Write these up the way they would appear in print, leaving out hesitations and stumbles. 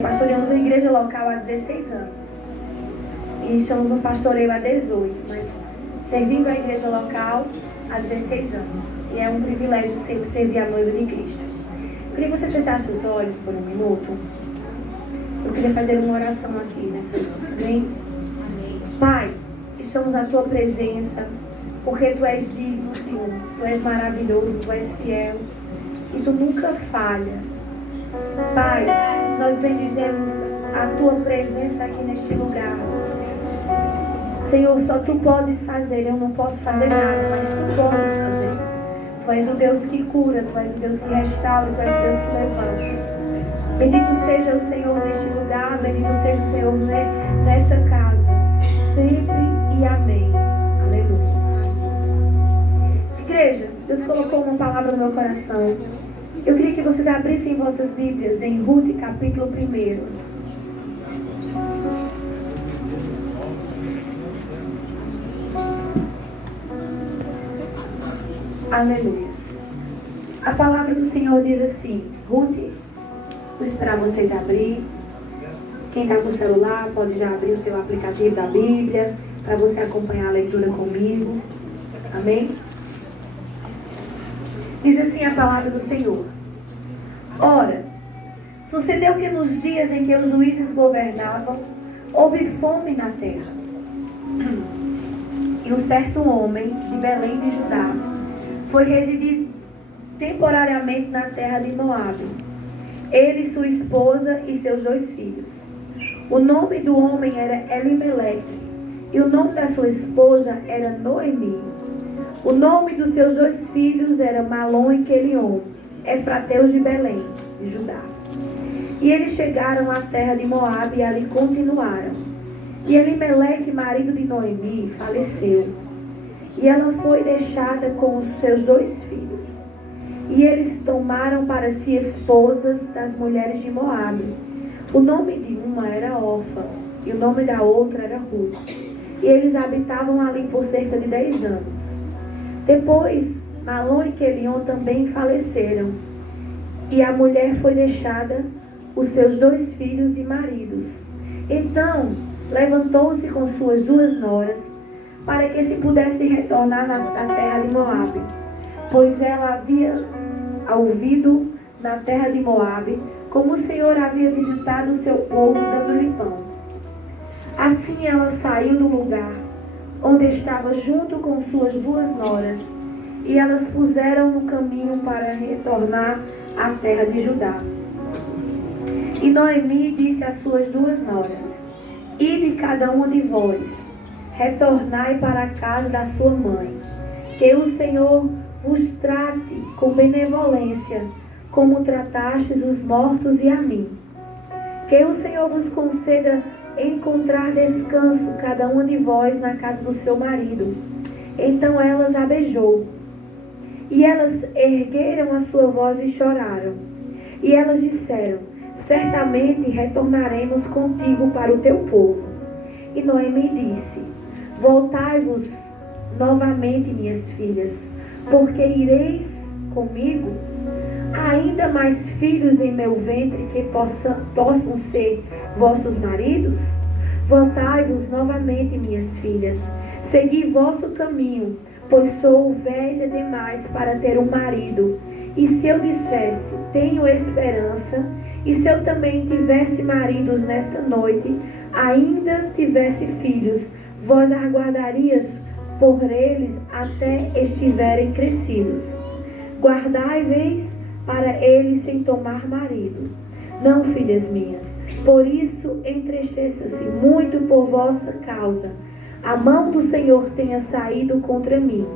Pastoreamos uma igreja local há 16 anos. E estamos no pastoreio há 18, mas servindo a igreja local há 16 anos. E é um privilégio sempre servir a noiva de Cristo. Eu queria que você fechasse os olhos por um minuto. Eu queria fazer uma oração aqui nessa noite, amém? Pai, estamos na Tua presença, porque Tu és digno, Senhor. Tu és maravilhoso, Tu és fiel e Tu nunca falha. Pai, nós bendizemos a Tua presença aqui neste lugar. Senhor, só Tu podes fazer, eu não posso fazer nada, mas Tu podes fazer. Tu és o Deus que cura, Tu és o Deus que restaura, Tu és o Deus que levanta. Bendito seja o Senhor neste lugar, bendito seja o Senhor nesta casa, sempre e amém. Aleluia. Igreja, Deus colocou uma palavra no meu coração. Eu queria que vocês abrissem vossas Bíblias em Ruth, capítulo 1. Aleluia. A palavra do Senhor diz assim, Ruth, vou esperar vocês abrir. Quem está com o celular pode já abrir o seu aplicativo da Bíblia, para você acompanhar a leitura comigo. Amém? Diz assim a palavra do Senhor. Ora, sucedeu que nos dias em que os juízes governavam, houve fome na terra. E um certo homem de Belém de Judá foi residir temporariamente na terra de Moabe. Ele, sua esposa e seus 2 filhos. O nome do homem era Elimeleque, e o nome da sua esposa era Noemi. O nome dos seus 2 filhos era Malom e Quelion, efrateus de Belém, de Judá. E eles chegaram à terra de Moabe e ali continuaram. E Elimeleque, marido de Noemi, faleceu. E ela foi deixada com os seus 2 filhos. E eles tomaram para si esposas das mulheres de Moabe. O nome de uma era Orfa, e o nome da outra era Ruth. E eles habitavam ali por cerca de 10 anos. Depois, Malom e Quelion também faleceram. E a mulher foi deixada, os seus 2 filhos e maridos. Então, levantou-se com suas 2 noras, para que se pudesse retornar à terra de Moabe, pois ela havia ouvido na terra de Moabe como o Senhor havia visitado o seu povo, dando-lhe pão. Assim ela saiu do lugar onde estava junto com suas 2 noras, e elas puseram no caminho para retornar à terra de Judá. E Noemi disse às suas 2 noras: Ide cada uma de vós, retornai para a casa da sua mãe, que o Senhor vos trate com benevolência, como tratastes os mortos e a mim. Que o Senhor vos conceda encontrar descanso, cada uma de vós, na casa do seu marido. Então elas a beijou. E elas ergueram a sua voz e choraram. E elas disseram: certamente retornaremos contigo para o teu povo. E Noemi disse: voltai-vos novamente, minhas filhas, porque ireis comigo? Ainda mais filhos em meu ventre que possam ser vossos maridos? Voltai-vos novamente, minhas filhas, segui vosso caminho, pois sou velha demais para ter um marido. E se eu dissesse, tenho esperança, e se eu também tivesse maridos nesta noite, ainda tivesse filhos, vós aguardarias por eles até estiverem crescidos. Guardai-vos para eles sem tomar marido. Não, filhas minhas, por isso entristeça-se muito por vossa causa. A mão do Senhor tenha saído contra mim.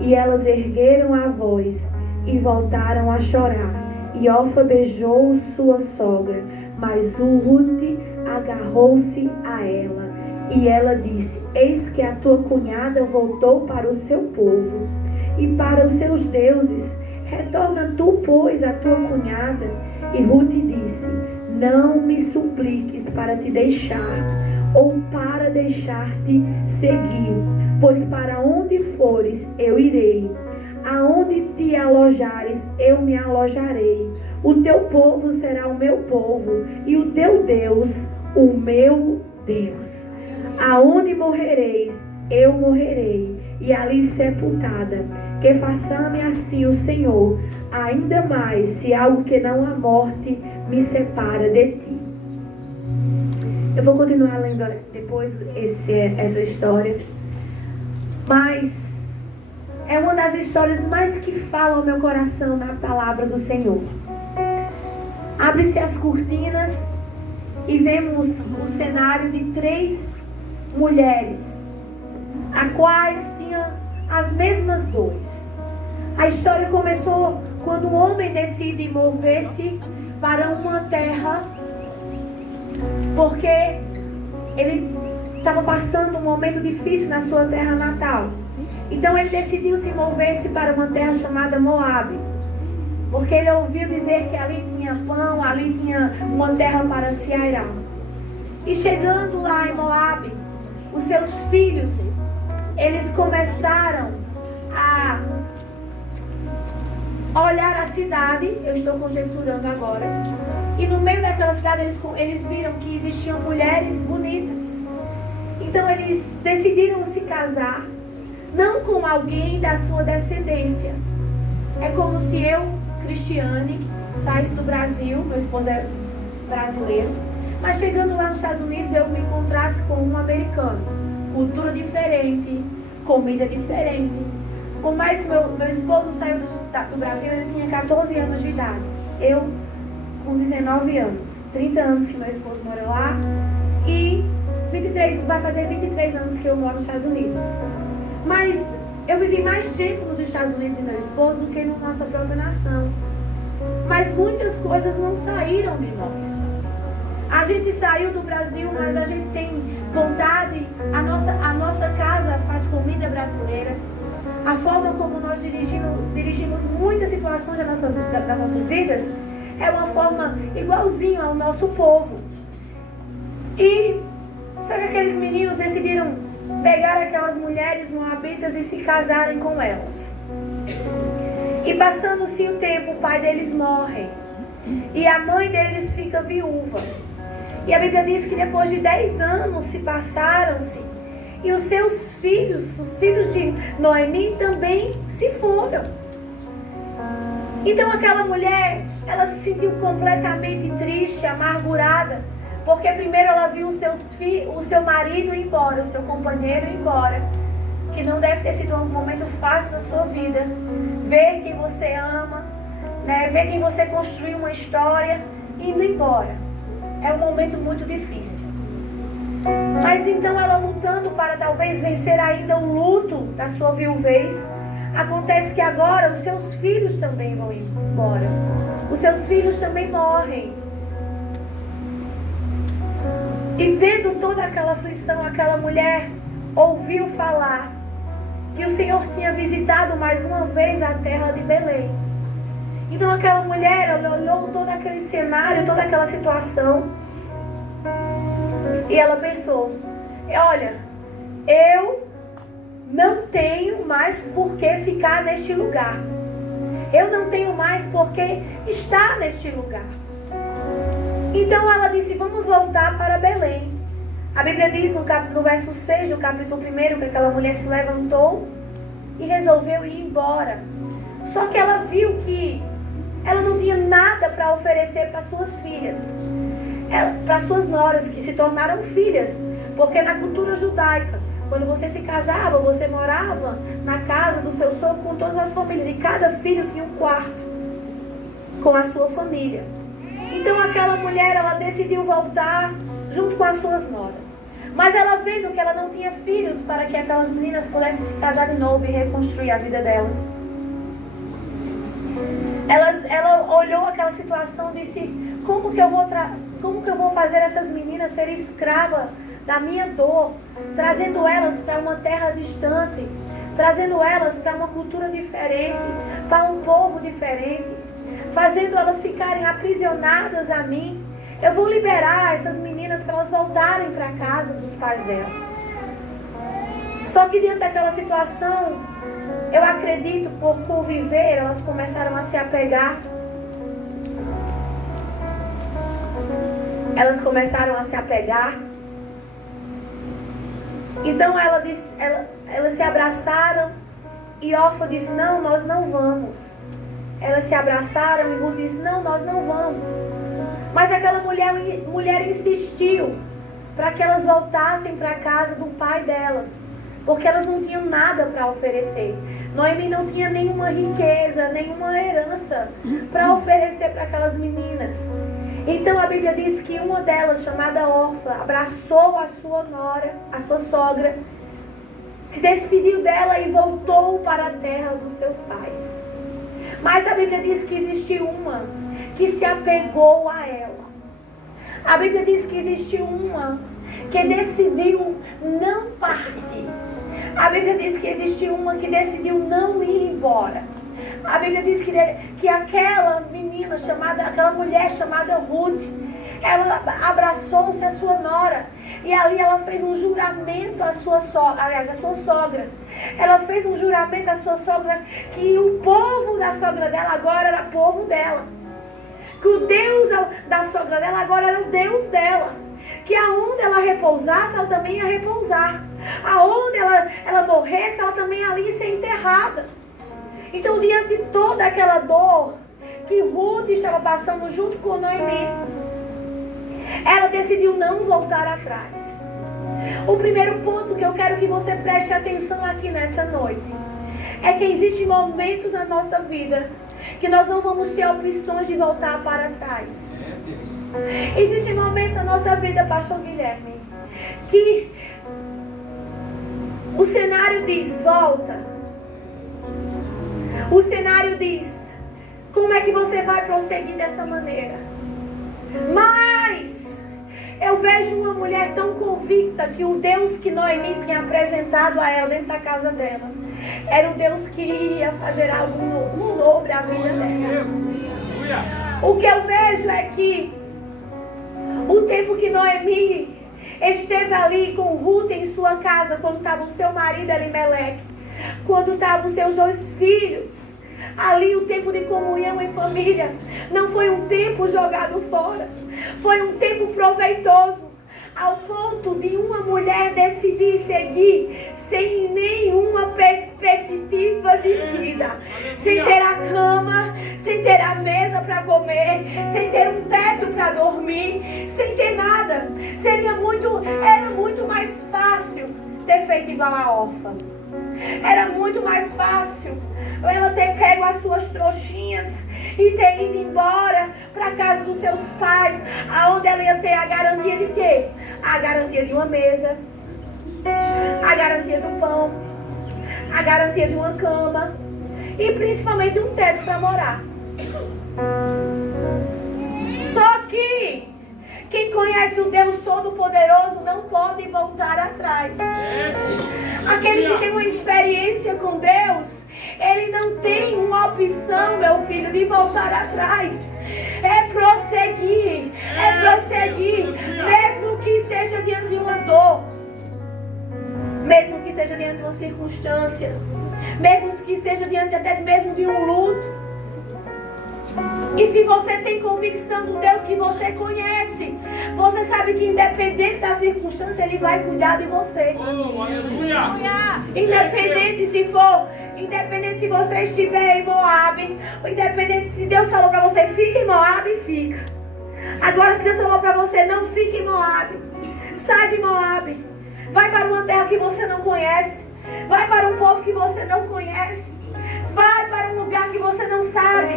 E elas ergueram a voz e voltaram a chorar. E Orfa beijou sua sogra, mas Ruth agarrou-se a ela. E ela disse: eis que a tua cunhada voltou para o seu povo e para os seus deuses. Retorna tu, pois, a tua cunhada. E Ruth disse: não me supliques para te deixar, ou para deixar-te seguir, pois para onde fores eu irei, aonde te alojares eu me alojarei. O teu povo será o meu povo, e o teu Deus, o meu Deus. Aonde morrereis, eu morrerei, e ali sepultada. Que faça-me assim o Senhor, ainda mais, se algo que não a morte me separa de ti. Eu vou continuar lendo depois essa história. Mas é uma das histórias mais que falam ao meu coração na palavra do Senhor. Abre-se as cortinas e vemos o cenário de 3 mulheres, a quais tinham as mesmas dores. A história começou quando um homem decide mover-se para uma terra, porque ele estava passando um momento difícil na sua terra natal. Então ele decidiu se mover-se para uma terra chamada Moabe, porque ele ouviu dizer que ali tinha pão, ali tinha uma terra para se airar. E chegando lá em Moabe, os seus filhos, eles começaram a olhar a cidade. Eu estou conjecturando agora. E no meio daquela cidade eles viram que existiam mulheres bonitas. Então eles decidiram se casar, não com alguém da sua descendência. É como se eu, Cristiane, saísse do Brasil, meu esposo é brasileiro, mas chegando lá nos Estados Unidos eu me encontrasse com um americano. Cultura diferente, comida diferente. Por mais que meu esposo saiu do Brasil, ele tinha 14 anos de idade. Eu com 19 anos. 30 anos que meu esposo mora lá. E vai fazer 23 anos que eu moro nos Estados Unidos. Mas eu vivi mais tempo nos Estados Unidos e meu esposo do que na nossa própria nação. Mas muitas coisas não saíram de nós. A gente saiu do Brasil, mas a gente tem vontade. A nossa casa faz comida brasileira. A forma como nós dirigimos muitas situações das nossas vidas é uma forma igualzinho ao nosso povo. E só que aqueles meninos decidiram pegar aquelas mulheres moabitas e se casarem com elas. E passando-se o tempo, o pai deles morre. E a mãe deles fica viúva. E a Bíblia diz que depois de 10 anos se passaram-se. E os seus filhos, os filhos de Noemi também se foram. Então aquela mulher, ela se sentiu completamente triste, amargurada. Porque primeiro ela viu o seu marido ir embora, o seu companheiro ir embora. Que não deve ter sido um momento fácil da sua vida. Ver quem você ama, né? Ver quem você construiu uma história indo embora. É um momento muito difícil. Mas então ela lutando para talvez vencer ainda o luto da sua viuvez. Acontece que agora os seus filhos também vão embora. Os seus filhos também morrem. E vendo toda aquela aflição, aquela mulher ouviu falar que o Senhor tinha visitado mais uma vez a terra de Belém. Então aquela mulher, ela olhou todo aquele cenário, toda aquela situação. E ela pensou, olha, eu não tenho mais por que ficar neste lugar. Eu não tenho mais por que estar neste lugar. Então ela disse, vamos voltar para Belém. A Bíblia diz no verso 6 do capítulo 1 que aquela mulher se levantou e resolveu ir embora. Só que ela viu que ela não tinha nada para oferecer para suas filhas. Para suas noras, que se tornaram filhas. Porque na cultura judaica, quando você se casava, você morava na casa do seu sogro com todas as famílias. E cada filho tinha um quarto com a sua família. Então aquela mulher, ela decidiu voltar junto com as suas noras. Mas ela vendo que ela não tinha filhos para que aquelas meninas pudessem se casar de novo e reconstruir a vida delas. Ela olhou aquela situação e disse, como que eu vou fazer essas meninas serem escravas da minha dor, trazendo elas para uma terra distante, trazendo elas para uma cultura diferente, para um povo diferente, fazendo elas ficarem aprisionadas a mim. Eu vou liberar essas meninas para elas voltarem para a casa dos pais delas. Só que diante daquela situação, eu acredito, por conviver, elas começaram a se apegar. Elas começaram a se apegar. Então elas se abraçaram e Orfa disse: não, nós não vamos. Elas se abraçaram e Ruth disse: não, nós não vamos. Mas aquela mulher insistiu para que elas voltassem para a casa do pai delas, porque elas não tinham nada para oferecer. Noemi não tinha nenhuma riqueza, nenhuma herança para oferecer para aquelas meninas. Então a Bíblia diz que uma delas, chamada Orfa, abraçou a sua nora, a sua sogra, se despediu dela e voltou para a terra dos seus pais. Mas a Bíblia diz que existiu uma que se apegou a ela. A Bíblia diz que existiu uma que decidiu não partir. A Bíblia diz que existiu uma que decidiu não ir embora. A Bíblia diz que aquela menina aquela mulher chamada Ruth, ela abraçou-se a sua nora. E ali ela fez um juramento à sua sogra. Ela fez um juramento à sua sogra que o povo da sogra dela agora era povo dela. Que o Deus da sogra dela agora era o Deus dela. Que aonde ela repousasse, ela também ia repousar. Aonde ela morresse, ela também ali ia ser enterrada. Então, diante de toda aquela dor que Ruth estava passando junto com Noemi, ela decidiu não voltar atrás. O primeiro ponto que eu quero que você preste atenção aqui nessa noite é que existem momentos na nossa vida que nós não vamos ter opções de voltar para trás. Existem momentos na nossa vida, pastor Guilherme, que o cenário diz: volta. O cenário diz: como é que você vai prosseguir dessa maneira? Mas eu vejo uma mulher tão convicta que o Deus que Noemi tinha apresentado a ela dentro da casa dela era o Deus que ia fazer algo novo sobre a vida dela. O que eu vejo é que o tempo que Noemi esteve ali com Ruth em sua casa, quando estava o seu marido Elimeleque, quando estavam os seus 2 filhos, ali o tempo de comunhão em família não foi um tempo jogado fora, foi um tempo proveitoso, ao ponto de uma mulher decidir seguir sem nenhuma perspectiva de vida, sem ter a cama, sem ter a mesa para comer, sem ter um teto para dormir, sem ter nada. Era muito mais fácil ter feito igual a Orfa. Era muito mais fácil ela ter pego as suas trouxinhas e ter ido embora para a casa dos seus pais, aonde ela ia ter a garantia de quê? A garantia de uma mesa, a garantia do pão, a garantia de uma cama e principalmente um teto para morar. Só que quem conhece o Deus Todo-Poderoso não pode voltar atrás. Aquele que tem uma experiência com Deus, ele não tem uma opção, meu filho, de voltar atrás. É prosseguir, mesmo que seja diante de uma dor, mesmo que seja diante de uma circunstância, mesmo que seja diante até mesmo de um luto. E se você tem convicção do Deus que você conhece, você sabe que independente da circunstância, Ele vai cuidar de você. Oh, aleluia! Independente se você estiver em Moabe, independente se Deus falou para você, fica em Moabe, fica. Agora, se Deus falou para você, não fique em Moabe, sai de Moabe, vai para uma terra que você não conhece, vai para um povo que você não conhece. Vai para um lugar que você não sabe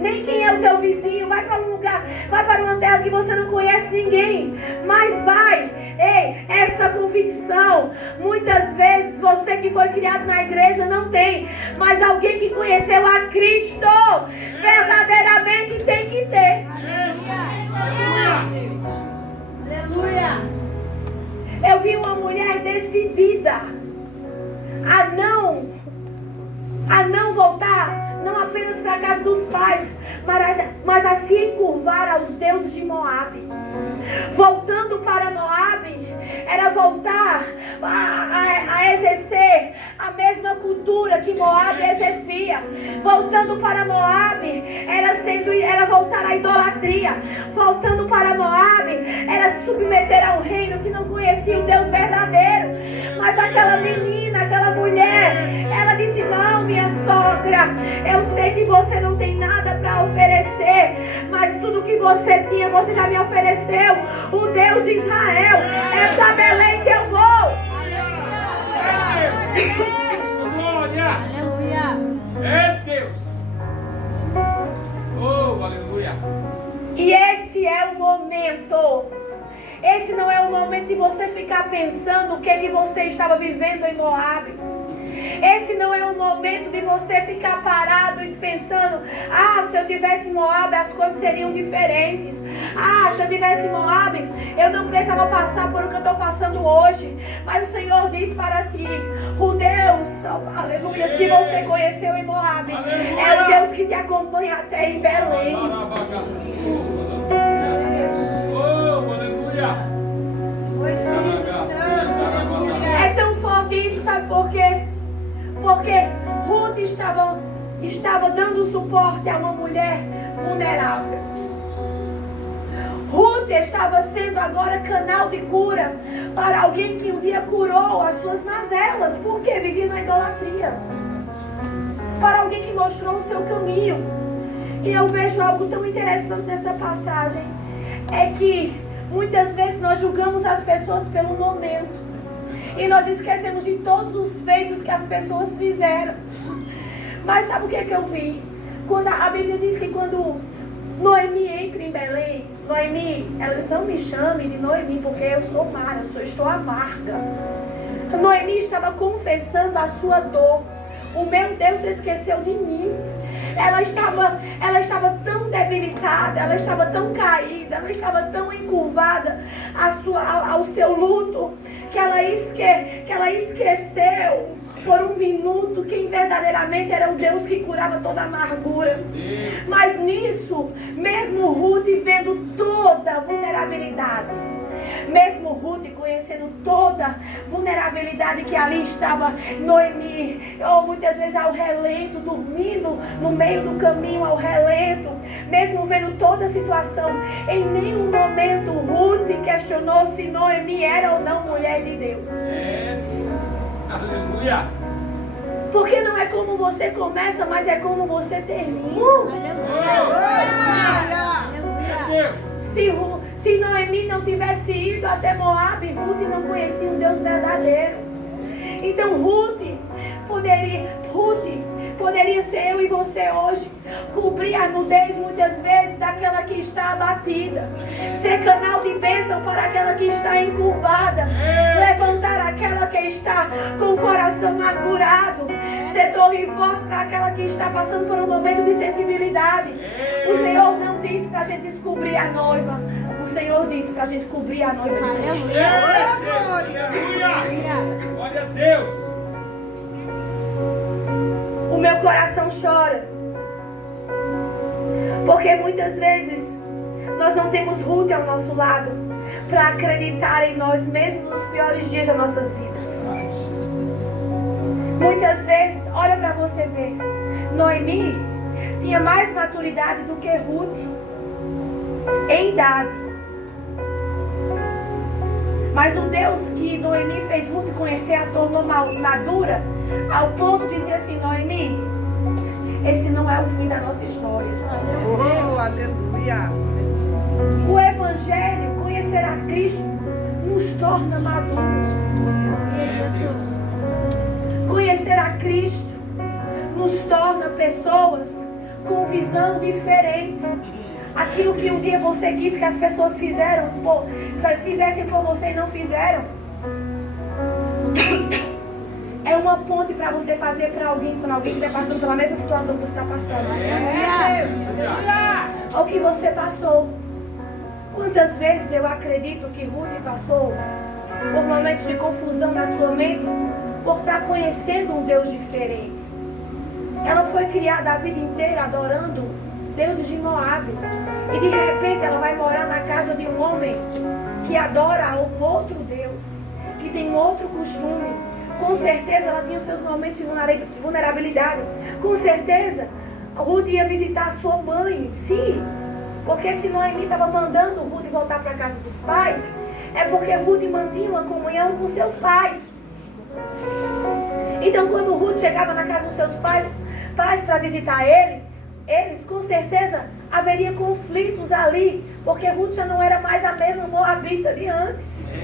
nem quem é o teu vizinho. Vai para um lugar, vai para uma terra que você não conhece ninguém. Mas vai. Ei, essa convicção, muitas vezes você que foi criado na igreja não tem. Mas alguém que conheceu a Cristo verdadeiramente tem que ter. Aleluia! Eu vi uma mulher decidida a não voltar, não apenas para a casa dos pais, mas a se encurvar aos deuses de Moabe. Voltando para Moabe, era voltar a exercer a mesma cultura que Moabe exercia. Voltando para Moabe, era era voltar à idolatria. Voltando para Moabe, era submeter a um reino que não conhecia o Deus verdadeiro. Mas aquela menina, aquela mulher, ela disse: não, minha sogra, eu sei que você não tem nada para oferecer, mas tudo que você tinha, você já me ofereceu. O Deus de Israel, é para Belém que eu vou. Glória! Aleluia! É Deus! Oh, aleluia! E esse é o momento. Esse não é o momento de você ficar pensando o que você estava vivendo em Moabe. Esse não é o momento de você ficar parado e pensando: ah, se eu tivesse em Moabe as coisas seriam diferentes. Ah, se eu tivesse em Moabe eu não precisava passar por o que eu estou passando hoje. Mas o Senhor diz para ti: o Deus, aleluia, que você conheceu em Moabe é o Deus que te acompanha até em Belém. Oh, aleluia! O Espírito Santo, aleluia! É tão forte isso, sabe por quê? Porque Ruth estava dando suporte a uma mulher vulnerável. Ruth estava sendo agora canal de cura para alguém que um dia curou as suas mazelas, porque vivia na idolatria. Para alguém que mostrou o seu caminho. E eu vejo algo tão interessante nessa passagem. É que muitas vezes nós julgamos as pessoas pelo momento. E nós esquecemos de todos os feitos que as pessoas fizeram. Mas sabe o que eu vi? Quando a Bíblia diz que quando Noemi entra em Belém, Noemi, elas não me chamem de Noemi porque eu sou Mara, eu estou amarga. Noemi estava confessando a sua dor. O meu Deus se esqueceu de mim. Ela estava tão debilitada, ela estava tão caída, ela estava tão encurvada ao seu luto, que ela esqueceu por um minuto quem verdadeiramente era o Deus que curava toda a amargura. Mas nisso, mesmo Ruth vendo toda a vulnerabilidade, mesmo Ruth conhecendo toda a vulnerabilidade que ali estava Noemi, ou muitas vezes ao relento, dormindo no meio do caminho ao relento, mesmo vendo toda a situação, em nenhum momento Ruth questionou se Noemi era ou não mulher de Deus. Aleluia! Porque não é como você começa, mas é como você termina. Deus! Se Noemi não tivesse ido até Moabe, Ruth não conhecia um Deus verdadeiro. Então Ruth poderia ser eu e você hoje. Cobrir a nudez muitas vezes daquela que está abatida. Ser canal de bênção para aquela que está encurvada. Levantar aquela que está com o coração amargurado. Ser torre e voto para aquela que está passando por um momento de sensibilidade. O Senhor não diz para a gente descobrir a noiva. O Senhor disse para a gente cobrir a noiva de Cristo. Glória a Deus! O meu coração chora. Porque muitas vezes nós não temos Ruth ao nosso lado para acreditar em nós mesmos nos piores dias das nossas vidas. Muitas vezes, olha para você ver, Noemi tinha mais maturidade do que Ruth em idade. Mas o Deus que Noemi fez Ruth conhecer a tornou madura, ao ponto de dizer assim: Noemi, esse não é o fim da nossa história. Aleluia! O Evangelho, conhecer a Cristo, nos torna maduros. Conhecer a Cristo nos torna pessoas com visão diferente. Aquilo que um dia você quis que as pessoas fizessem por você e não fizeram, é uma ponte para você fazer para alguém, quando alguém estiver passando pela mesma situação que você está passando. Ou que você passou. Quantas vezes eu acredito que Ruth passou por momentos de confusão na sua mente, por estar conhecendo um Deus diferente. Ela foi criada a vida inteira adorando deuses de Moabe. E de repente ela vai morar na casa de um homem que adora um outro Deus, que tem um outro costume. Com certeza ela tinha os seus momentos de vulnerabilidade. Com certeza Ruth ia visitar a sua mãe, sim. Porque se Noemi estava mandando Ruth voltar para a casa dos pais, é porque Ruth mantinha uma comunhão com seus pais. Então quando Ruth chegava na casa dos seus pais para visitar eles com certeza haveria conflitos ali, porque Ruth já não era mais a mesma moabita de antes.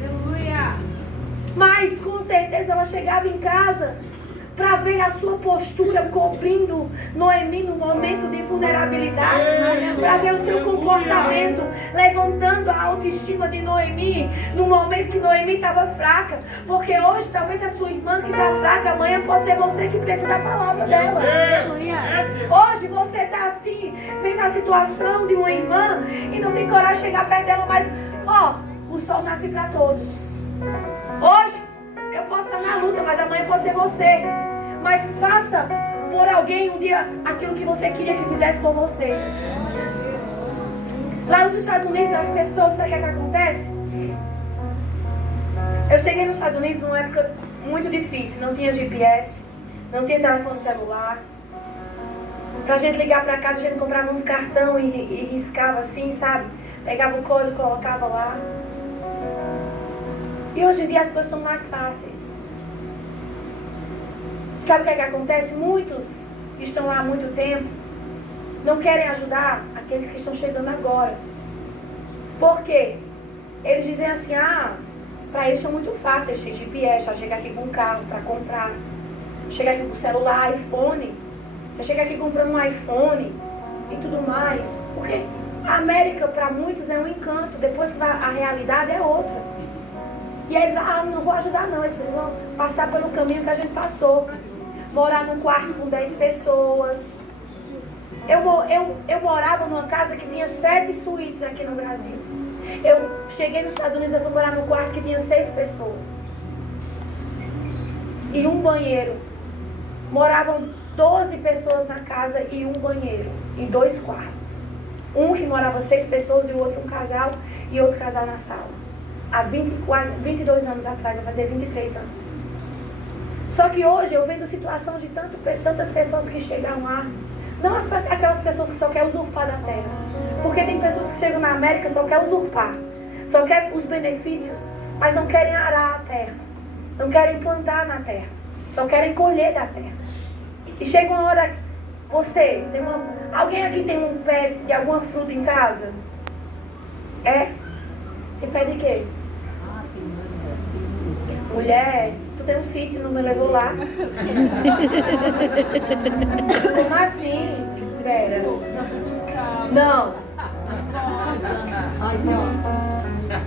Aleluia. Mas com certeza ela chegava em casa para ver a sua postura cobrindo Noemi no momento de vulnerabilidade, para ver o seu comportamento levantando a autoestima de Noemi no momento que Noemi estava fraca, porque hoje talvez a sua irmã que está fraca, amanhã pode ser você que precisa da palavra dela. Hoje você está assim, vendo a situação de uma irmã e não tem coragem de chegar perto dela, mas o sol nasce para todos. Hoje eu posso estar na luta, mas amanhã pode ser você. Mas faça por alguém um dia aquilo que você queria que fizesse por você. Lá nos Estados Unidos, as pessoas, sabe o que acontece? Eu cheguei nos Estados Unidos numa época muito difícil. Não tinha GPS, não tinha telefone celular. Pra gente ligar pra casa, a gente comprava uns cartão e riscava assim, sabe? Pegava o código e colocava lá. E hoje em dia as coisas são mais fáceis. Sabe o que é que acontece? Muitos que estão lá há muito tempo não querem ajudar aqueles que estão chegando agora. Por quê? Eles dizem assim, para eles são muito fáceis ter GPS, chegar aqui com um carro para comprar. Chegar aqui com o celular, iPhone. Chegar aqui comprando um iPhone e tudo mais. Porque a América para muitos é um encanto, depois que a realidade é outra. E aí eles falam, não vou ajudar não, eles precisam passar pelo caminho que a gente passou. Morar num quarto com 10 pessoas. Eu morava numa casa que tinha 7 suítes aqui no Brasil. Eu cheguei nos Estados Unidos, eu fui morar num quarto que tinha 6 pessoas. E um banheiro. Moravam 12 pessoas na casa e um banheiro. Em 2 quartos. Um que morava 6 pessoas e o outro um casal e outro casal na sala. Há 22 anos atrás, vai fazer 23 anos. Só que hoje eu vendo situação de tantas pessoas que chegam lá. Não aquelas pessoas que só querem usurpar da terra. Porque tem pessoas que chegam na América e só querem usurpar. Só querem os benefícios, mas não querem arar a terra. Não querem plantar na terra. Só querem colher da terra. E chega uma hora, alguém aqui tem um pé de alguma fruta em casa? Tem pé de quê? Mulher, tu tem um sítio, não me levou lá. Como assim, Vera? Não.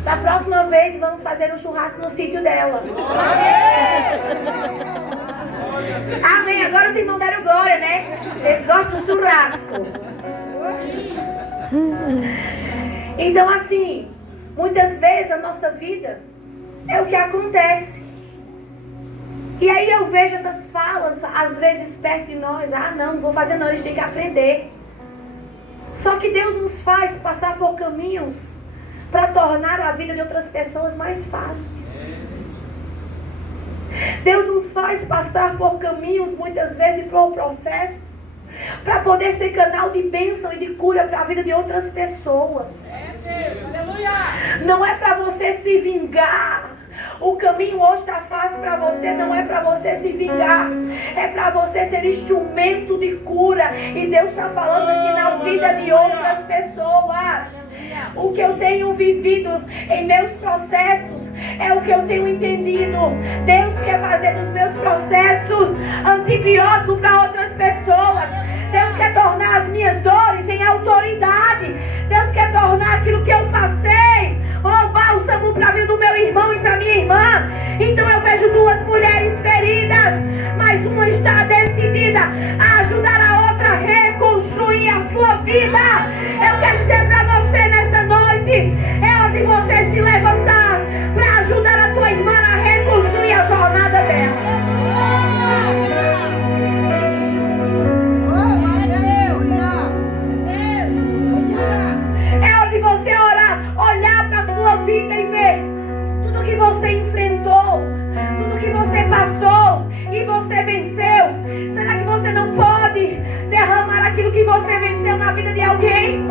Da próxima vez vamos fazer um churrasco no sítio dela. Amém. Agora os irmãos deram glória, né? Vocês gostam de churrasco. Então assim, muitas vezes na nossa vida é o que acontece. E aí eu vejo essas falas, às vezes perto de nós. Não vou fazer não, eles têm que aprender. Só que Deus nos faz passar por caminhos para tornar a vida de outras pessoas mais fáceis. Deus nos faz passar por caminhos, muitas vezes por processos, para poder ser canal de bênção e de cura para a vida de outras pessoas. Não é para você se vingar. O caminho hoje está fácil para você, não é para você se vingar. É para você ser instrumento de cura. E Deus está falando aqui na vida de outras pessoas. O que eu tenho vivido em meus processos é o que eu tenho entendido. Deus quer fazer nos meus processos antibiótico para outras pessoas. Deus quer tornar as minhas dores em autoridade. Deus quer tornar aquilo que eu passei bálsamo para a vida do meu irmão e para minha irmã. Então eu vejo 2 mulheres feridas, mas uma está decidida a ajudar a outra a reconstruir a sua vida. Eu quero dizer para você nessa noite, é hora de você se levantar para ajudar a tua irmã a reconstruir a jornada dela. Vida e ver tudo que você enfrentou, tudo que você passou e você venceu. Será que você não pode derramar você venceu na vida de alguém?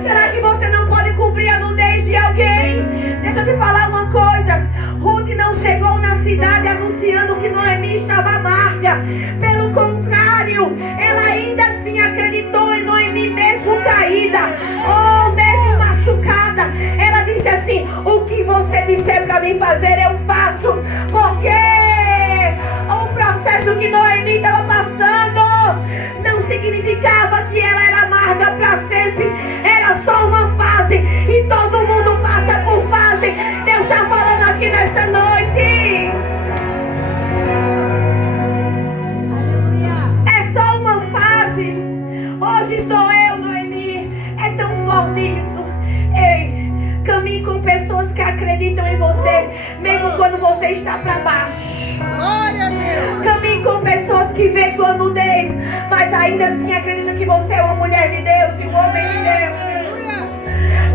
Será que você não pode cobrir a nudez de alguém? Deixa eu te falar uma coisa. Ruth não chegou na cidade anunciando que Noemi estava amarga. Pelo contrário, ela ainda assim acreditou em Noemi mesmo caída, ou mesmo machucada. Ela disse assim: o que você disser para mim fazer, eu faço. Porque o processo que Noemi estava passando não significava que ela era amarga para sempre. Era só uma fase, e todo mundo passa por fase. Deus está falando aqui nessa noite. É só uma fase. Hoje sou eu, Noemi. É tão forte isso. Ei, caminhe com pessoas que acreditam em você, mesmo quando você está para baixo. Caminhe com pessoas que veem tua nudez, mas ainda assim acreditam que você é uma mulher de Deus e um homem de Deus.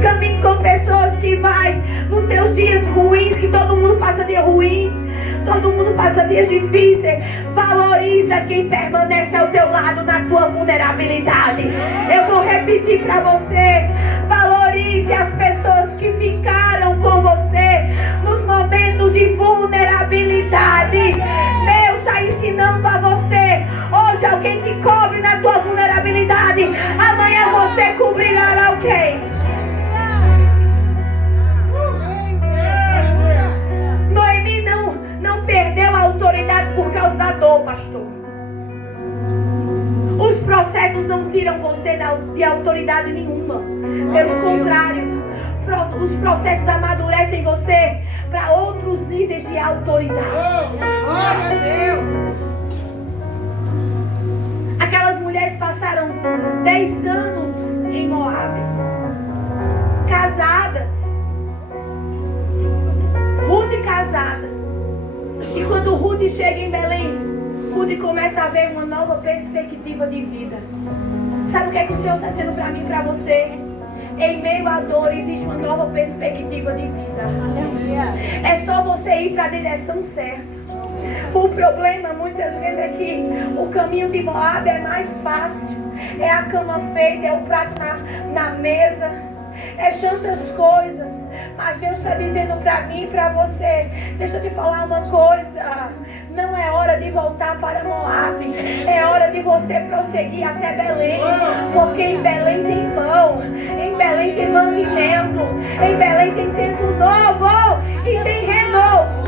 Caminhe com pessoas que vai nos seus dias ruins, que todo mundo passa dia ruim, todo mundo passa dias difíceis. Valoriza quem permanece ao teu lado na tua vulnerabilidade. Eu vou repetir para você: valorize as pessoas que ficaram com você nos momentos de vulnerabilidades. Deus está ensinando a você. Hoje alguém te cobre na tua vulnerabilidade, amanhã você cobrirá alguém. Noemi não perdeu a autoridade por causa da dor, pastor. Os processos não tiram você de autoridade nenhuma. Pelo contrário, os processos amadurecem você para outros níveis de autoridade. Aquelas mulheres passaram 10 anos em Moabe, casadas. Ruth casada. E quando Ruth chega em Belém, Ruth começa a ver uma nova perspectiva de vida. Sabe o que é que o Senhor está dizendo para mim e para você? Em meio à dor existe uma nova perspectiva de vida. É só você ir para a direção certa. O problema muitas vezes é que o caminho de Moabe é mais fácil. É a cama feita, é o prato na mesa, é tantas coisas. Mas Deus está dizendo para mim e para você: deixa eu te falar uma coisa. Não é hora de voltar para Moabe. É hora de você prosseguir até Belém. Porque em Belém tem pão. Em Belém tem mantimento. Em Belém tem tempo novo. E tem renovo.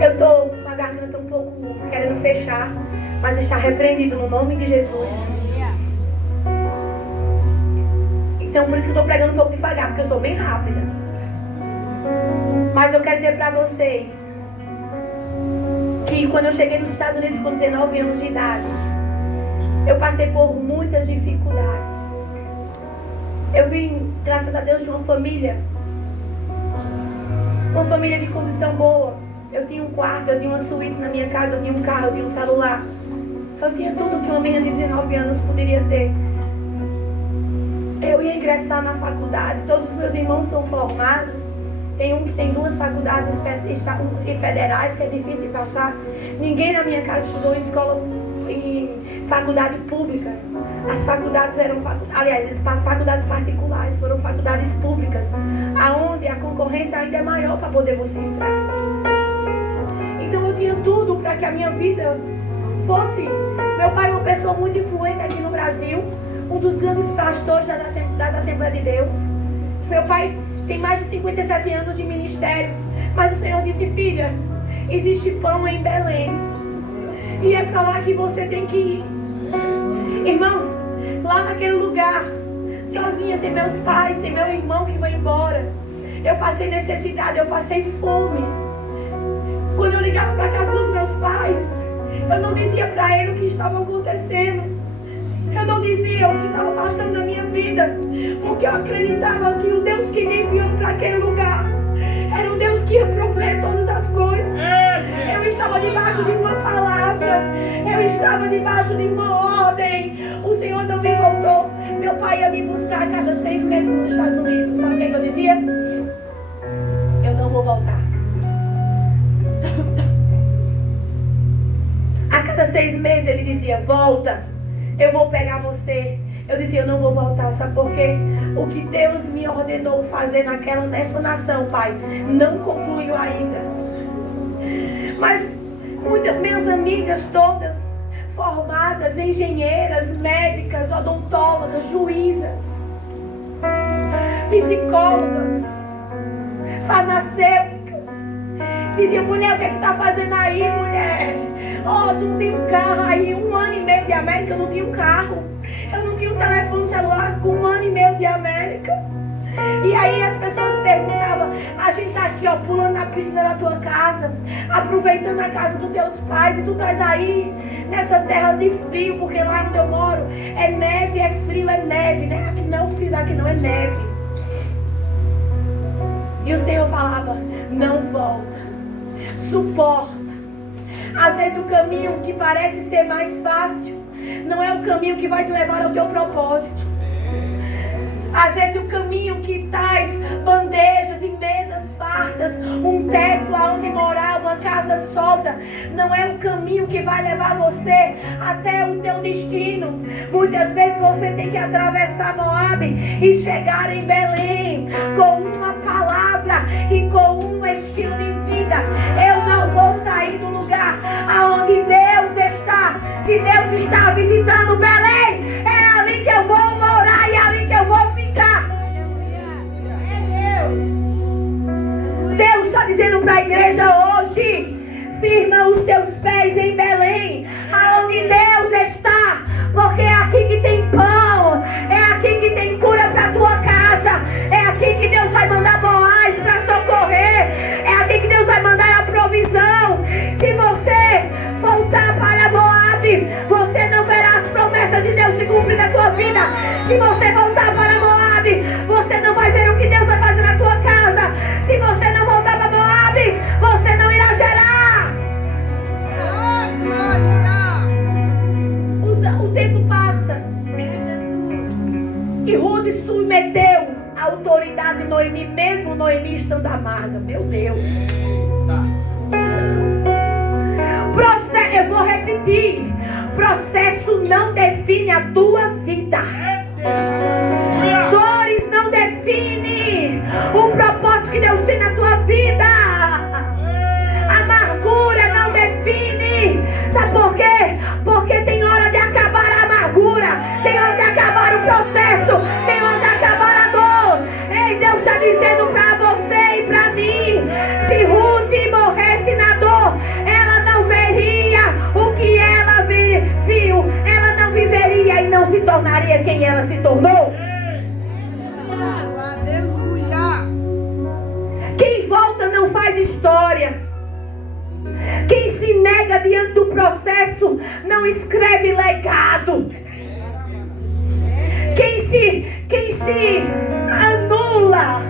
Eu estou com a garganta um pouco querendo fechar, mas está repreendido no nome de Jesus. Então por isso que eu estou pregando um pouco devagar, porque eu sou bem rápida. Mas eu quero dizer para vocês que quando eu cheguei nos Estados Unidos com 19 anos de idade, eu passei por muitas dificuldades. Eu vim, graças a Deus, de uma família de condição boa. Eu tinha um quarto, eu tinha uma suíte na minha casa, eu tinha um carro, eu tinha um celular. Eu tinha tudo que uma menina de 19 anos poderia ter. Eu ia ingressar na faculdade, todos os meus irmãos são formados. Tem um que tem 2 faculdades federais, que é difícil passar. Ninguém na minha casa estudou em faculdade pública. As faculdades eram faculdades particulares, foram faculdades públicas, aonde a concorrência ainda é maior para poder você entrar. Então eu tinha tudo para que a minha vida fosse. Meu pai é uma pessoa muito influente aqui no Brasil, um dos grandes pastores das Assembleias de Deus. Meu pai tem mais de 57 anos de ministério, mas o Senhor disse: filha, existe pão em Belém, e é para lá que você tem que ir. Irmãos, lá naquele lugar, sozinha, sem meus pais, sem meu irmão que vai embora, eu passei necessidade, eu passei fome. Quando eu ligava para a casa dos meus pais, eu não dizia para ele o que estava acontecendo. Eu não dizia o que estava passando na minha vida, porque eu acreditava que o Deus que me enviou para aquele lugar era um Deus que ia prover todas as coisas. Eu estava debaixo de uma palavra, eu estava debaixo de uma ordem. O Senhor não me voltou. Meu pai ia me buscar a cada 6 meses nos Estados Unidos. Sabe o que eu dizia? vou voltar. A cada 6 meses ele dizia, volta, eu vou pegar você. Eu dizia, eu não vou voltar, sabe por quê? O que Deus me ordenou fazer nessa nação, Pai, não concluiu ainda. Mas muitas minhas amigas todas formadas, engenheiras, médicas, odontólogas, juízas, psicólogas, farmacêuticas, diziam, mulher, o que é que tá fazendo aí, mulher? Oh, tu não tem um carro aí, 1 ano e meio de América, eu não tinha um carro. Eu não tinha um telefone celular com 1 ano e meio de América. E aí as pessoas perguntavam, a gente tá aqui, ó, pulando na piscina da tua casa, aproveitando a casa dos teus pais, e tu estás aí nessa terra de frio, porque lá onde eu moro é neve, é frio, é neve, né? Aqui não, frio daqui não, é neve. E o Senhor falava, não volta, suporta. Às vezes o caminho que parece ser mais fácil não é o caminho que vai te levar ao teu propósito. Às vezes o caminho que traz bandejas e mesas fartas, um teto aonde morar, uma casa sólida, não é o caminho que vai levar você até o teu destino. Muitas vezes você tem que atravessar Moabe e chegar em Belém com uma palavra e com um estilo de vida. Eu não vou sair do lugar aonde Deus está. Se Deus está visitando Belém, é ali que eu vou morar e é ali que eu vou ficar. Deus está dizendo para a igreja hoje, firma os teus pés em Belém, aonde Deus está, porque é aqui que tem pão, é aqui que tem cura para a tua casa, é aqui que Deus vai mandar Boaz para socorrer, é aqui que Deus vai mandar a provisão. Se você voltar para Moabe, você não verá as promessas de Deus se cumprir na tua vida. Se você voltar para Moabe, você não vai ver o que Deus vai fazer na tua casa. Se você não voltar para Moabe, você não irá gerar. O tempo passa e Ruth submeteu a autoridade de Noemi, mesmo Noemi estando amarga. Meu Deus. Eu vou repetir. Processo não define a tua vida. Dores não definem o propósito que Deus tem na tua vida. Amargura não define. Sabe por quê? Porque tem hora de acabar a amargura, tem hora de acabar o processo, tem hora de acabar a dor. Ei, Deus está dizendo para você e para mim, se Ruth morresse na dor, ela não veria o que ela viu, ela não viveria e não se tornaria quem ela se tornou. Aleluia. Quem volta não faz história. Quem se nega diante do processo não escreve legado. Quem se anula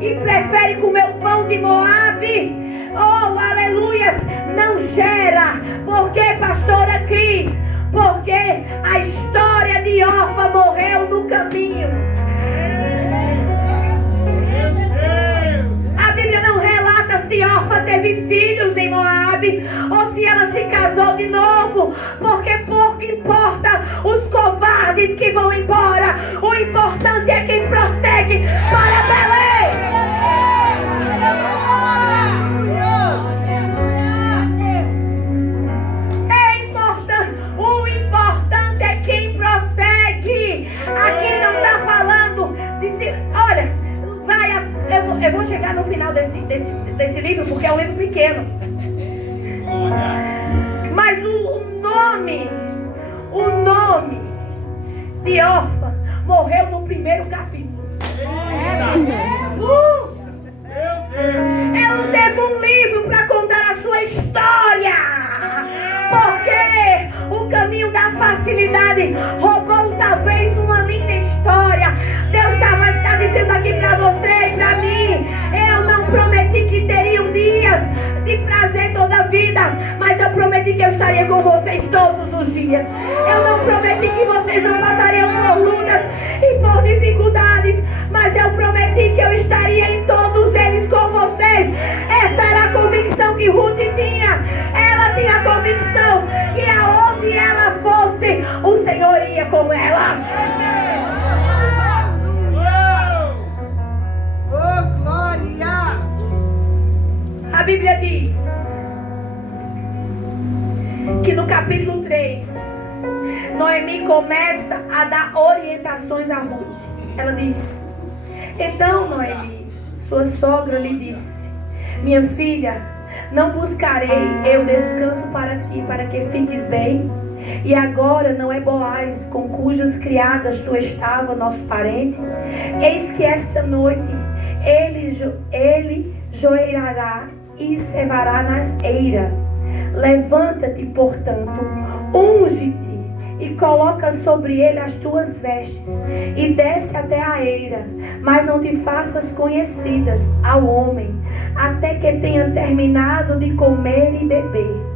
e prefere comer o pão de Moabe, oh, aleluias, não gera. Por quê, pastora Cris? Porque a história de Orfa morreu no caminho. A Bíblia não relata se Orfa teve filhos em Moabe ou se ela se casou de novo, porque pouco importa os covardes que vão embora. O importante é quem prossegue para Belém. O importante é quem prossegue. Aqui não está falando de se... Olha, eu vou chegar no final desse livro, porque é um livro pequeno. Mas o nome de Orfa morreu no primeiro capítulo. Ela teve um livro para contar a sua história. Porque o caminho da facilidade roubou talvez uma linda história. Deus está dizendo aqui para você e para mim, eu não prometi que teriam dias de prazer toda a vida, mas eu prometi que eu estaria com vocês todos os dias. Eu não prometi que vocês não passariam por lutas e por dificuldades, mas eu prometi que eu estaria em todos eles com vocês. Ruth tinha. Ela tinha a convicção que aonde ela fosse, o Senhor ia com ela. Oh, glória! A Bíblia diz que no capítulo 3, Noemi começa a dar orientações a Ruth. Ela diz: então Noemi, sua sogra, lhe disse: minha filha, não buscarei eu descanso para ti, para que fiques bem? E agora não é Boaz, com cujas criadas tu estava, nosso parente? Eis que esta noite ele joeirá e cevará nas eiras. Levanta-te, portanto, unge-te e coloca sobre ele as tuas vestes e desce até a eira, mas não te faças conhecidas ao homem, até que tenha terminado de comer e beber.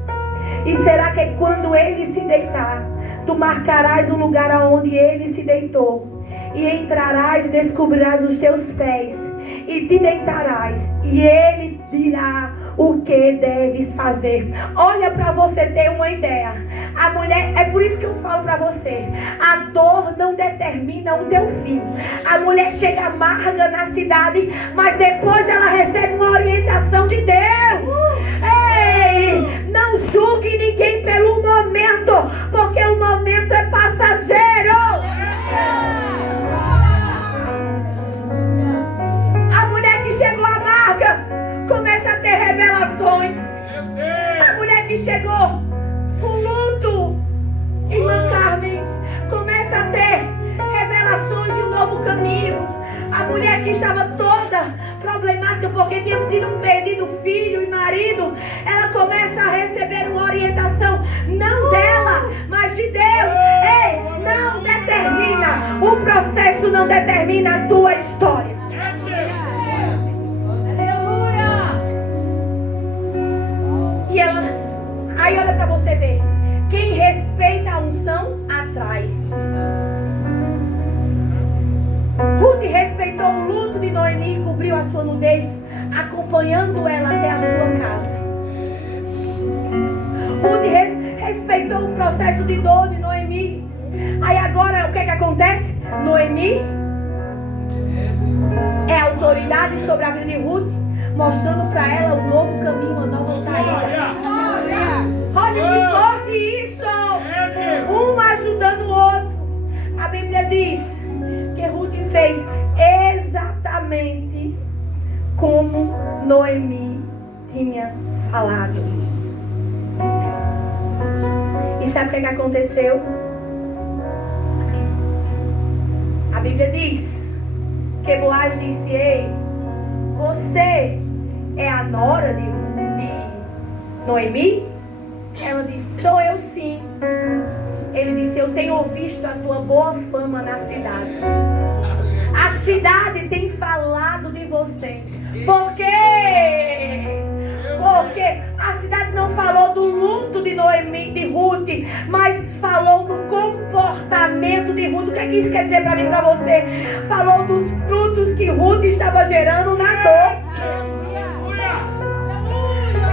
E será que quando ele se deitar, tu marcarás o lugar aonde ele se deitou, e entrarás e descobrirás os teus pés, e te deitarás, e ele dirá o que deves fazer. Olha, para você ter uma ideia, a mulher, é por isso que eu falo para você, a dor não determina o teu fim. A mulher chega amarga na cidade, mas depois ela recebe uma orientação de Deus. Ei, não julgue ninguém pelo momento, porque o momento é passageiro. A mulher que chegou amarga começa a ter revelações. A mulher que chegou com luto, irmã Carmen, começa a ter revelações de um novo caminho. A mulher que estava toda problemática porque tinha perdido filho e marido, ela começa a receber uma orientação, não dela, mas de Deus. Ei, não determina, o processo não determina a tua história. E ela, aí olha para você ver, quem respeita a unção atrai. Ruth respeitou o luto de Noemi e cobriu a sua nudez, acompanhando ela até a sua casa. Ruth respeitou o processo de dor de Noemi. Aí agora o que acontece? Noemi é autoridade sobre a vida de Ruth, mostrando para ela um novo caminho, uma nova saída. Olha que forte isso! Um ajudando o outro. A Bíblia diz que Ruth fez exatamente como Noemi tinha falado. E sabe o que aconteceu? A Bíblia diz que Boaz disse: ei, você é a nora de Noemi? Ela disse: sou eu sim. Ele disse: eu tenho visto a tua boa fama na cidade. A cidade tem falado de você. Por quê? Porque a cidade não falou do luto de Noemi, de Ruth, mas falou do comportamento de Ruth. O que é que isso quer dizer para mim e para você? Falou dos frutos que Ruth estava gerando na dor.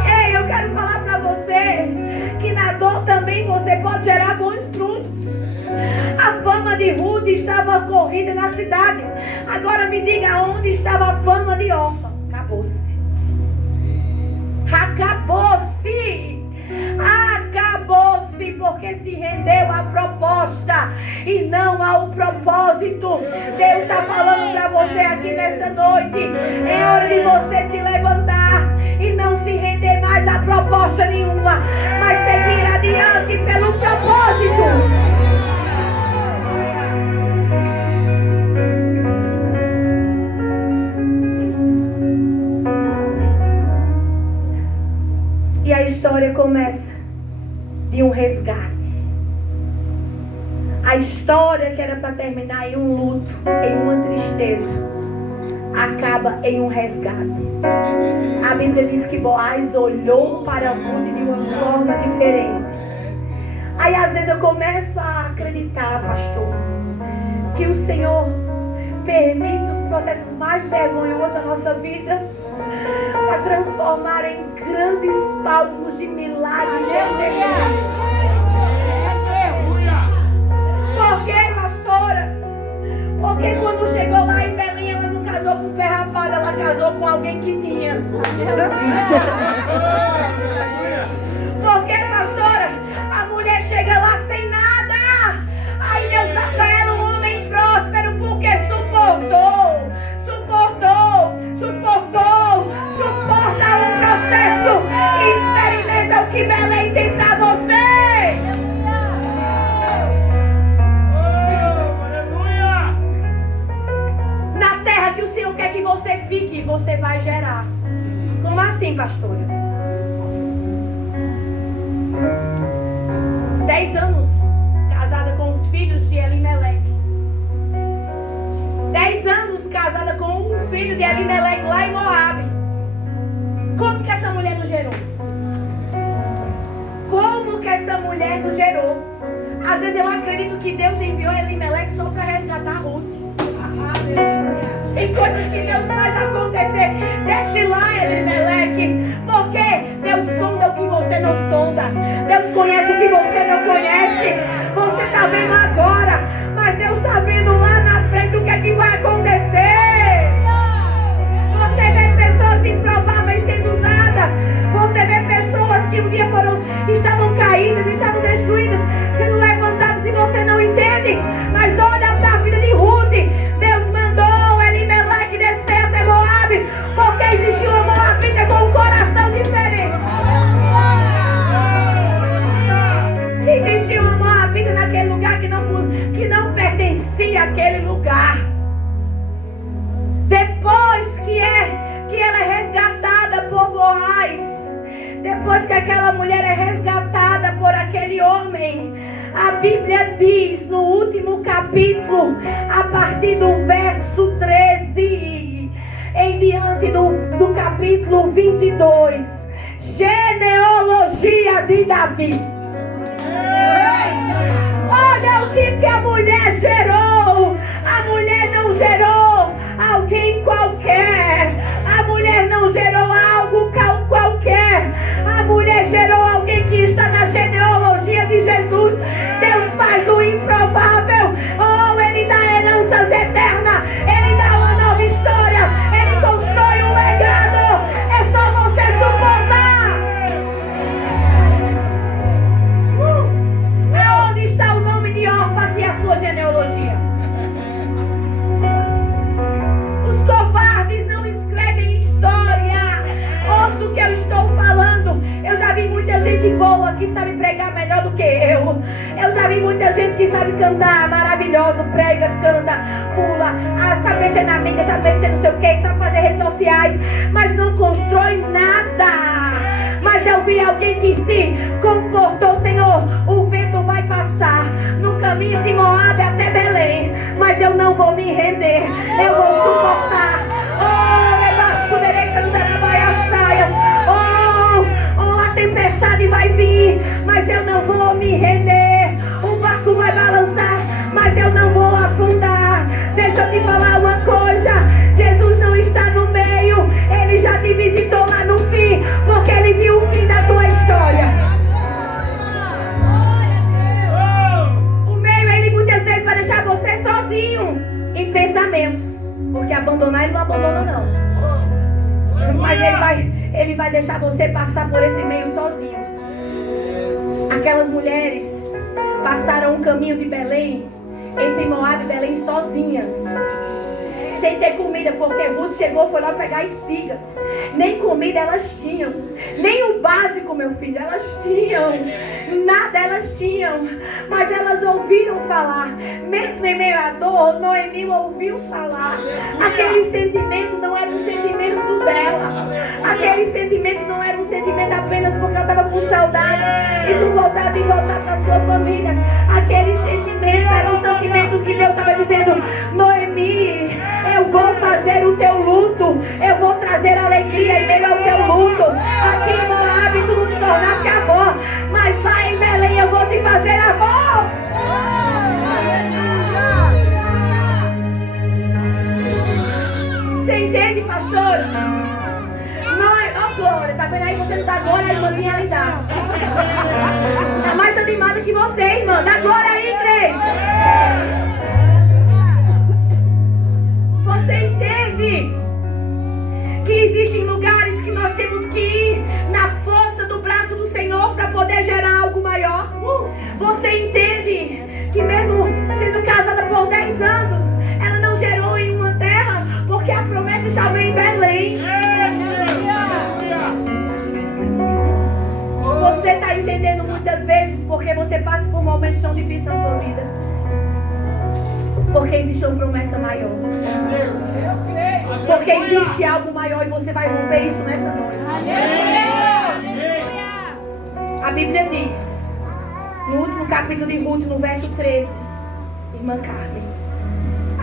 Ei, eu quero falar para você que na dor também você pode gerar bons frutos. A fama de Ruth estava corrida na cidade. Agora me diga onde estava a fama de Orfa. Acabou-se. Acabou-se. Acabou-se, porque se rendeu à proposta e não ao propósito. Deus está falando para você aqui nessa noite. É hora de você se levantar e não se render mais a proposta nenhuma, mas seguir adiante pelo propósito. E a história começa de um resgate. A história que era para terminar em um luto, em uma tristeza, acaba em um resgate. A Bíblia diz que Boaz olhou para Ruth de uma forma diferente. Aí às vezes eu começo a acreditar, pastor, que o Senhor permite os processos mais vergonhosos da nossa vida para transformar em grandes palcos de milagre e testemunho. Por quê, pastora? Porque quando chegou lá em Belém, ela não casou com um pé rapado, ela casou com alguém que tinha. Por quê, pastora? A mulher chega lá sem nada. Aí Deus dá pra ela um homem próspero, porque suporta o processo e experimenta o que Belém tem pra você. Na terra que o Senhor quer que você fique, você vai gerar. Como assim, pastora? 10 anos casada com os filhos de Elimeleque. 10 anos casada com um filho de Elimeleque lá em Moabe. Como que essa mulher não gerou? Como que essa mulher não gerou? Às vezes eu acredito que Deus enviou Elimeleque só para resgatar Ruth. Tem coisas que Deus faz acontecer. Desce lá, Elimeleque. Porque Deus sonda o que você não sonda. Deus conhece o que você não conhece. Você está vendo agora, mas Deus está vendo lá na frente o que é que vai acontecer. Você vê pessoas improváveis sendo usadas. Você vê pessoas que um dia estavam caídas, estavam destruídas, sendo levantadas e você não entende. Mas olha para a vida de Ruth. Deus mandou Elimeleque descer até Moabe, porque existia uma moabita com um coração diferente. Existia uma moabita naquele lugar que não pertencia àquele lugar. Depois que ela é resgatada por Boaz, depois que aquela mulher é resgatada por aquele homem, a Bíblia diz no último capítulo, a partir do verso 13 em diante do capítulo 22, genealogia de Davi. Olha o que a mulher gerou. A mulher não gerou alguém qualquer. A mulher não gerou algo qualquer. A mulher gerou alguém que está na genealogia de Jesus. Deus faz o improvável. Oh, Ele dá heranças eternas. Ele dá uma nova história. Ele constrói um legado. É só você suportar. Aonde está o nome de Orfa aqui, a sua genealogia? Os covardes não escrevem história. Ouça o que eu estou falando. Eu já vi muita gente boa que sabe pregar melhor do que eu. Eu já vi muita gente que sabe cantar maravilhoso, prega, canta, pula, sabe mexer na mídia, sabe mexer não sei o que, sabe fazer redes sociais, mas não constrói nada. Mas eu vi alguém que se comportou. Senhor, o vento vai passar no caminho de Moabe até Belém, mas eu não vou me render. Eu vou suportar. A tempestade vai vir, mas eu não vou me render. O barco vai balançar, mas eu não vou afundar. Deixa eu te falar uma coisa. Jesus não está no meio. Ele já te visitou lá no fim, porque Ele viu o fim da tua história. O meio, Ele muitas vezes vai deixar você sozinho em pensamentos, porque abandonar Ele não abandona não. Mas Ele vai deixar você passar por esse meio sozinho. Aquelas mulheres passaram um caminho de Belém, entre Moabe e Belém, sozinhas, sem ter comida, porque Ruth chegou, foi lá pegar espigas. Nem comida elas tinham, nem o básico, meu filho, elas tinham. Nada elas tinham, mas elas ouviram falar. Mesmo em meio à dor, Noemi ouviu falar. Aquele sentimento não era um sentimento dela. Aquele sentimento não era um sentimento apenas porque ela estava com saudade e com vontade de voltar para sua família. Aquele sentimento era um sentimento que Deus estava dizendo: Noemi, eu vou fazer o teu luto, eu vou trazer alegria em meio ao teu luto. Aqui em Moabe tu não se tornasse avó, mas lá em Belém eu vou te fazer avó. Você entende, pastor? Não é, ó glória, tá vendo aí? Você não tá irmã. Dá glória aí, crente. Você entende que existem lugares que nós temos que ir na força do braço do Senhor para poder gerar algo maior? Você entende que mesmo sendo casada por 10 anos, ela não gerou em uma terra porque a promessa estava em Belém? Você está entendendo muitas vezes porque você passa por momentos tão difíceis na sua vida? Porque existe uma promessa maior. Porque existe algo maior e você vai romper isso nessa noite. A Bíblia diz, no último capítulo de Ruth, no verso 13, irmã Carmen,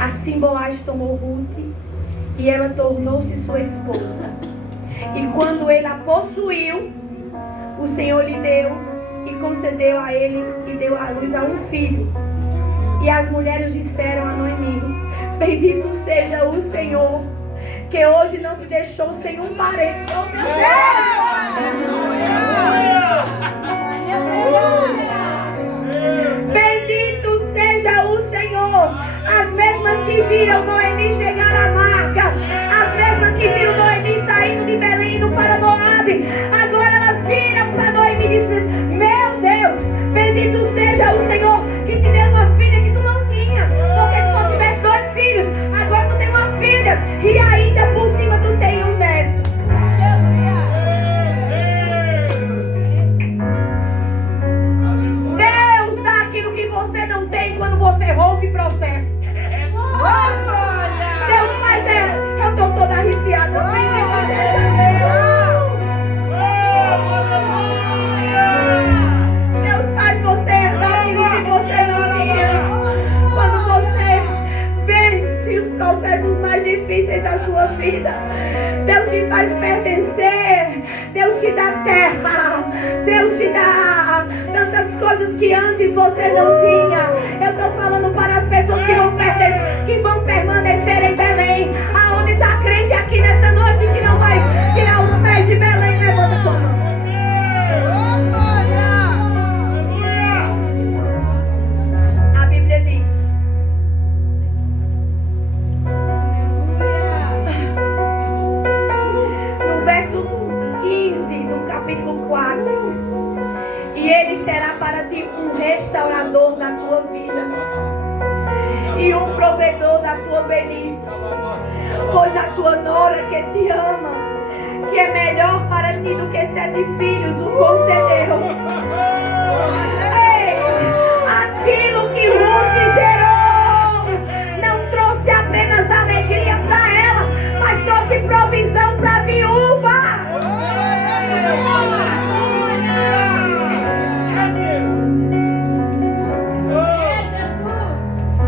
assim Boaz tomou Ruth e ela tornou-se sua esposa. E quando ele a possuiu, o Senhor lhe deu e concedeu a ele e deu à luz a um filho. E as mulheres disseram a Noemi: bendito seja o Senhor, que hoje não te deixou sem um parente. Oh, meu Deus! Bendito seja o Senhor. As mesmas que viram Noemi chegar à marca, as mesmas que viram Noemi saindo de Belém indo para Moabe, agora elas viram para Noemi e disseram: meu Deus, bendito seja o Senhor que te deu uma filha que tu não tinha, porque tu só tivesse 2 filhos, agora tu tem uma filha e ainda por cima tu tem um neto. Deus dá aquilo que você não tem quando você rompe processo. Deus faz, eu estou toda arrepiada. Deus faz você herdar aquilo que você não tinha. Quando você vence os processos mais difíceis da sua vida, Deus te faz pertencer. Deus te dá terra. Deus te dá tantas coisas que antes você não tinha. Eu estou falando para as pessoas que vão permanecer em Belém. Aonde está crente aqui nessa noite que não vai tirar os pés de Belém? Levanta a tua mão. A Bíblia diz: no verso 15 do capítulo 4, e ele será para ti um restaurador da tua vida e um provedor da tua velhice, pois a tua nora que te ama, que é melhor para ti do que 7 filhos, o concedeu. Ei, aquilo que Ruth gerou não trouxe apenas alegria para ela, mas trouxe provisão para a viúva.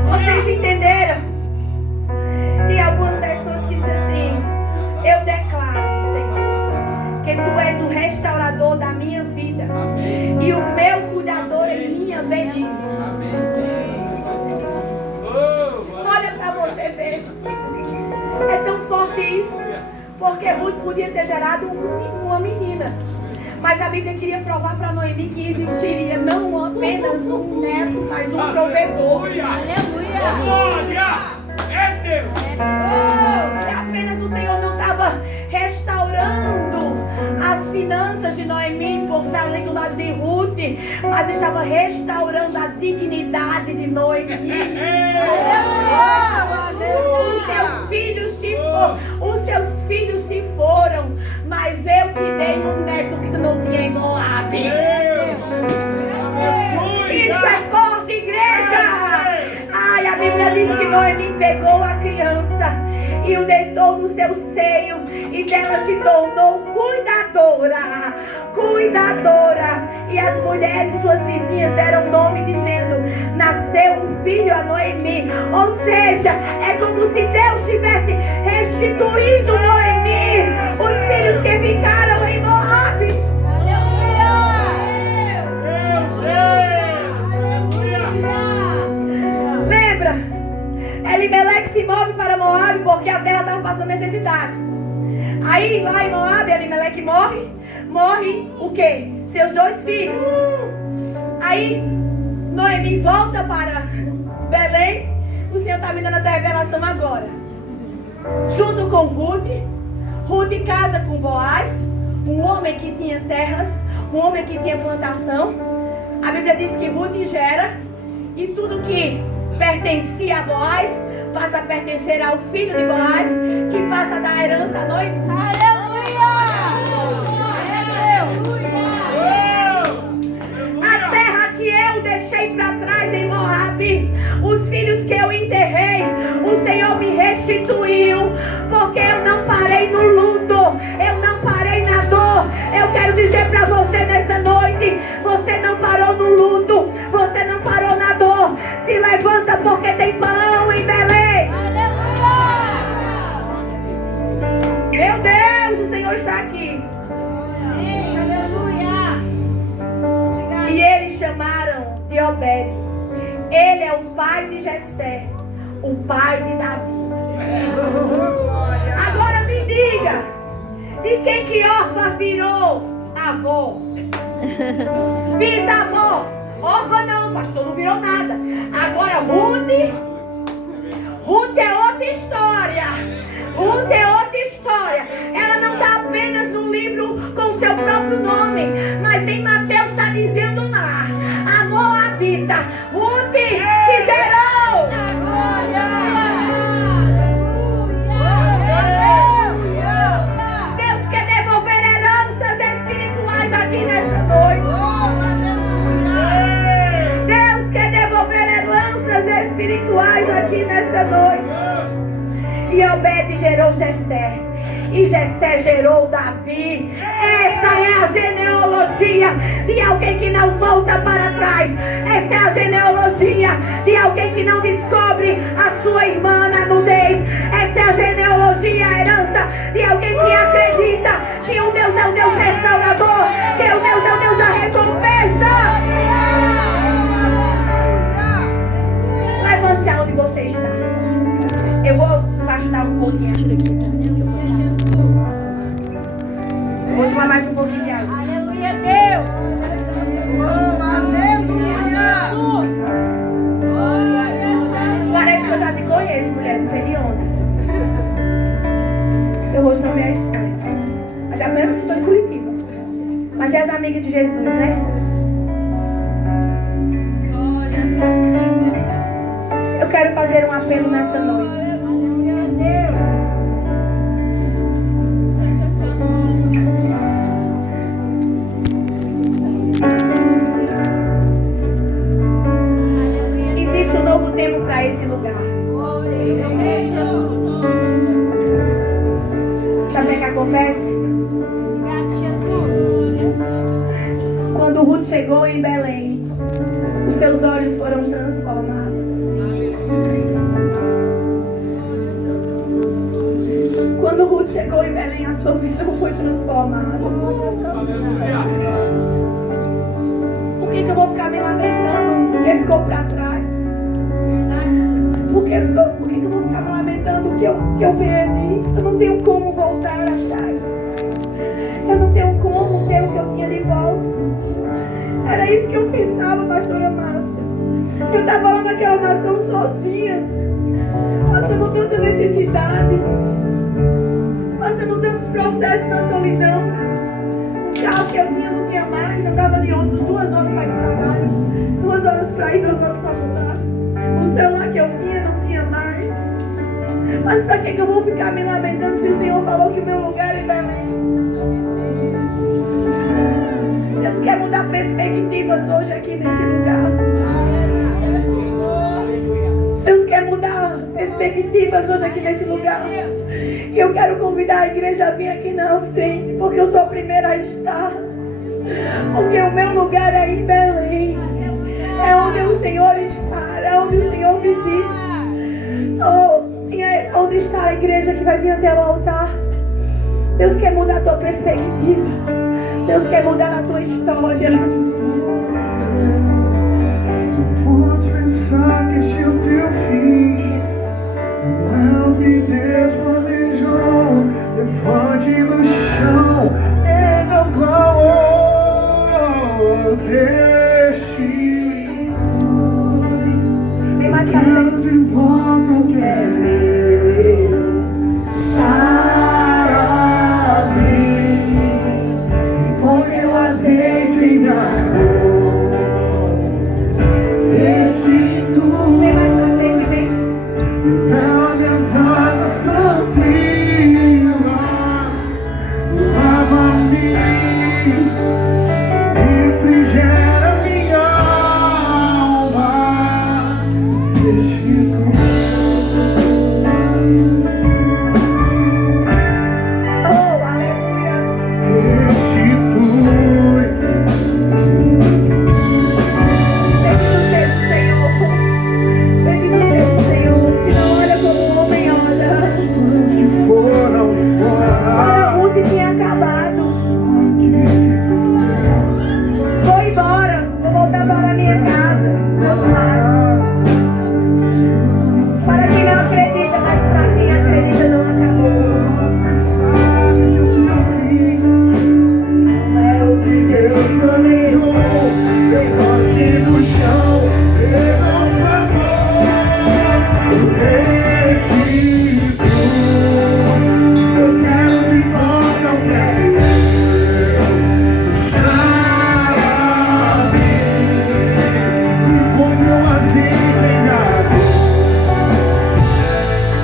Vocês entenderam? Tem algumas versões que dizem assim: eu declaro, Senhor, que Tu és o restaurador da minha vida e o meu cuidador em minha velhice. Olha para você ver. É tão forte isso, porque Ruth podia ter gerado uma menina, mas a Bíblia queria provar para Noemi que existiria não apenas um neto, mas um provedor. Aleluia! Glória! É Deus! Que apenas o Senhor não estava restaurando as finanças de Noemi por estar ali do lado de Ruth, mas estava restaurando a dignidade de Noemi. Os seus filhos se foram, mas eu te dei um neto que tu não tinha em Moabe. Isso é forte, igreja. Ai, a Bíblia diz que Noemi pegou a criança e o deitou no seu seio, e dela se tornou cuidadora. E as mulheres, suas vizinhas, deram nome dizendo: nasceu um filho a Noemi. Ou seja, é como se Deus tivesse restituído Noemi os filhos que ficaram em Moabe. Lembra? Elimeleque se move para Moabe porque a terra estava passando necessidade. Aí lá em Moabe, Elimeleque morre o quê? Seus 2 filhos. Aí Noemi volta para Belém. O Senhor está me dando essa revelação agora. Junto com Ruth. Ruth casa com Boaz, um homem que tinha terras, um homem que tinha plantação. A Bíblia diz que Ruth gera, e tudo que pertencia a Boaz passa a pertencer ao filho de Boaz, que passa a dar herança a Noemi. Aleluia! A terra que eu deixei para trás em Moabe, os filhos que eu enterrei, o Senhor me restituiu, porque eu não parei no luto, eu não parei na dor. Eu quero dizer para você nessa noite, você não parou no luto, você não parou na dor. Se levanta porque tem pão em Belém. Meu Deus, o Senhor está aqui. E eles chamaram de Obed. Ele é o pai de Jessé, o pai de Davi. Agora me diga, de quem que Orfa virou avó? Bisavó. Orfa não, pastor, não virou nada. Agora Ruth é outra história. Ruth é outra história. Ela não está apenas no livro com seu próprio nome, mas em Mateus está dizendo lá, a Moabita, Ruth que gerou. Deus quer devolver heranças espirituais aqui nessa noite. Deus quer devolver heranças espirituais aqui nessa noite. E Obed gerou Jessé, e Jessé gerou Davi. Essa é a genealogia de alguém que não volta para trás. Essa é a genealogia de alguém que não descobre a sua irmã na nudez. Essa é a genealogia, a herança de alguém que acredita que o Deus é o Deus restaurador, que o Deus é o Deus da recompensa. Levante-se aonde você está. Eu vou afastar um pouquinho. Vou tomar mais um pouquinho de água. Aleluia, Deus! Parece que eu já te conheço, mulher, não sei de onde. Eu vou não é estranho. Mas é a primeira vez que eu estou em Curitiba. Mas é as amigas de Jesus, né? Eu quero fazer um apelo nessa noite. Existe um novo tempo para esse lugar. Sabe o que acontece? Quando Ruth chegou em Belém, os seus olhos foram transformados. Quando Ruth chegou em Belém, a sua visão foi transformada. Por que eu vou ficar me lamentando porque ficou para trás? Por que eu vou ficar me lamentando que eu perdi? Eu não tenho como voltar atrás. Eu não tenho como ter o que eu tinha de volta. Era isso que eu pensava, pastora Márcia. Eu estava lá naquela nação sozinha, passando tanta necessidade, passando tantos processos na solidão. O carro que eu tinha não tinha mais. Eu andava de ônibus 2 horas para ir para o trabalho, 2 horas para ir, 2 horas para voltar. O celular que eu tinha não tinha mais. Mas para que eu vou ficar me lamentando se o Senhor falou que o meu lugar é Belém? Deus quer mudar perspectivas hoje aqui nesse lugar. Deus quer mudar perspectivas hoje aqui nesse lugar. E eu quero convidar a igreja a vir aqui na frente, porque eu sou a primeira a estar. Porque o meu lugar é em Belém. É onde o Senhor está, é onde o Senhor visita. Onde está a igreja que vai vir até o altar. Deus quer mudar a tua perspectiva. Deus quer mudar a tua história.